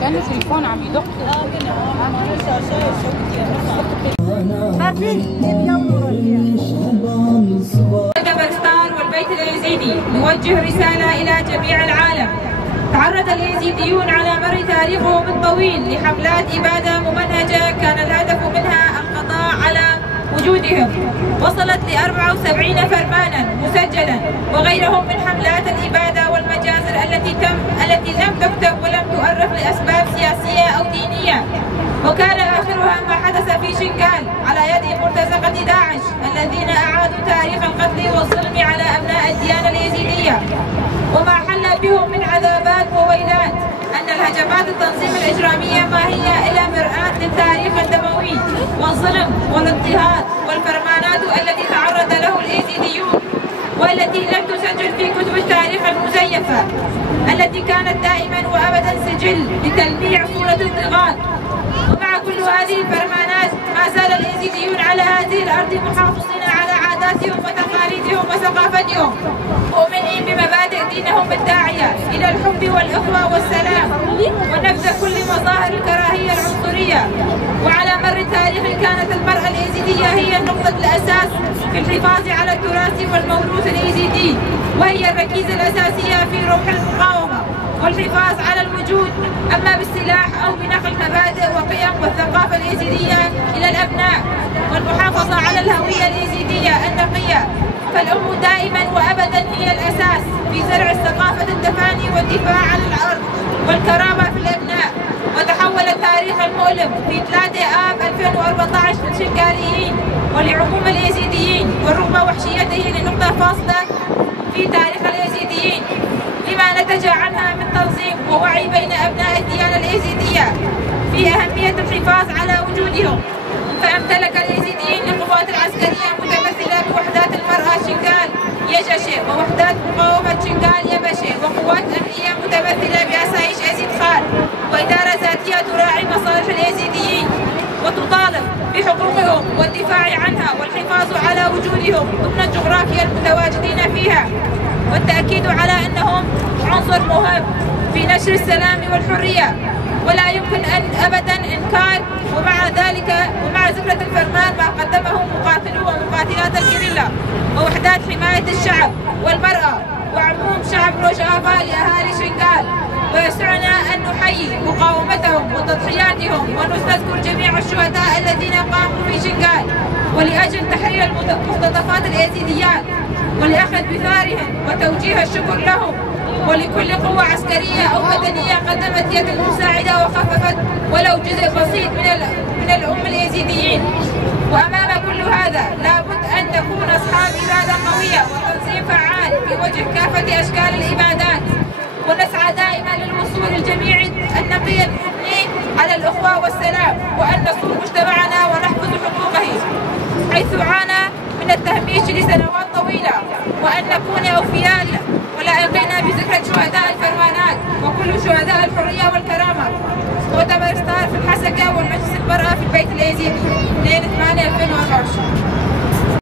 كان التليفون عم يدق. دبرستان والبيت اليزيدي نوجه رسالة إلى جميع العالم. تعرض اليزيديون على مر تاريخهم الطويل لحملات إبادة ممنهجة كان الهدف منها القضاء على وجودهم، وصلت ل 74 فرمانا مسجلا وغيرهم من حملات الإبادة والمجازر التي لم تكتب ولم تؤرخ لأسباب سياسية أو دينية، وكان آخرها ما حدث في شنغال على يد مرتزقة داعش الذين أعادوا تاريخ القتل والظلم على أبناء الديانة اليزيدية. وما حل بهم من عذابات وويلات أن الهجمات التنظيم الإجرامية ما هي إلا مرآة للتاريخ الدموي والظلم والاضطهاد والفرمانات التي تعرض له اليزيديون، والتي لم تسجل في كتب التاريخ المزيفة التي كانت دائما وأبدا سجل لتلميع صورة الضغاط. ومع كل هذه الفرمانات ما زال اليزيديون على هذه الأرض محافظين على عاداتهم وتقاليدهم وثقافتهم، مؤمنين بمبادئ دينهم الداعية إلى الحب والأخوة والسلام ونبذ كل مظاهر الكراهية العنصرية. وعلى مر التاريخ كانت المرأة اليزيدية هي نقطة الأساس في الحفاظ على التراث والموروث اليزيدي، وهي الركيزة الأساسية في روح المقاومة والحفاظ على الوجود، أما بالسلاح أو بنقل مبادئ وقيم والثقافة اليزيدية إلى الأبناء والمحافظة على الهوية اليزيدية النقية. فالأم دائما وأبدا هي الأساس في زرع الثقافة التفاني والدفاع عن الأرض والكرامة في الأبناء. وتحول التاريخ المؤلم في 3 آب 2014 للشنغاليين ولعموم اليزيديين ورغم وحشيته لنقطة فاصلة في تاريخ اليزيديين لما نتج عنها من تنظيم ووعي بين أبناء الديانة اليزيدية في أهمية الحفاظ على وجودهم. فامتلك اليزيديين القوات العسكرية متمثلة بوحدات المرأة شنغال يجشي ووحدات مقاومة شنغال يبشي وقوات أمنية متمثلة بأسايش يزيد خان وإدارة ذاتية تراعي مصالح اليزيديين وتطالب بحقوقهم والدفاع عنها والحفاظ على وجودهم ضمن الجغرافيا المتواجدين فيها، والتأكيد على أنهم عنصر مهم في نشر السلام والحرية ولا يمكن أن أبدا إنكار. ومع ذكرى الفرمان ما قدمه مقاتلو ومقاتلات الجريلا ووحدات حماية الشعب والمرأة وعموم شعب روجافا لأهالي شنغال، ويسعنا أن نحيي مقاومتهم وتضحياتهم ونستذكر جميع الشهداء الذين قاموا في شنغال ولأجل تحرير مقتطفات اليزيديات ولأخذ بثارهم وتوجيه الشكر لهم، ولكل قوة عسكرية أو مدنية قدمت يد المساعدة وخففت ولو جزء بسيط من الأم اليزيديين. وأمام كل هذا لابد أن نكون أصحاب إرادة قوية وتنظيم فعال في وجه كافة أشكال الإبادات، ونسعى دائما للوصول الجميع النقي المبني على الأخوة والسلام، وأن نصون مجتمعنا ونحفظ حقوقه حيث عانى من التهميش لسنوات طويلة، وأن نكون أوفياء ولائقين بذكرى شهداء الفرمانات وكل شهداء الحرية والكرامة. ودبرستان في الحسكة والمجلس المرأة في البيت اليزيدي 2/8/2024.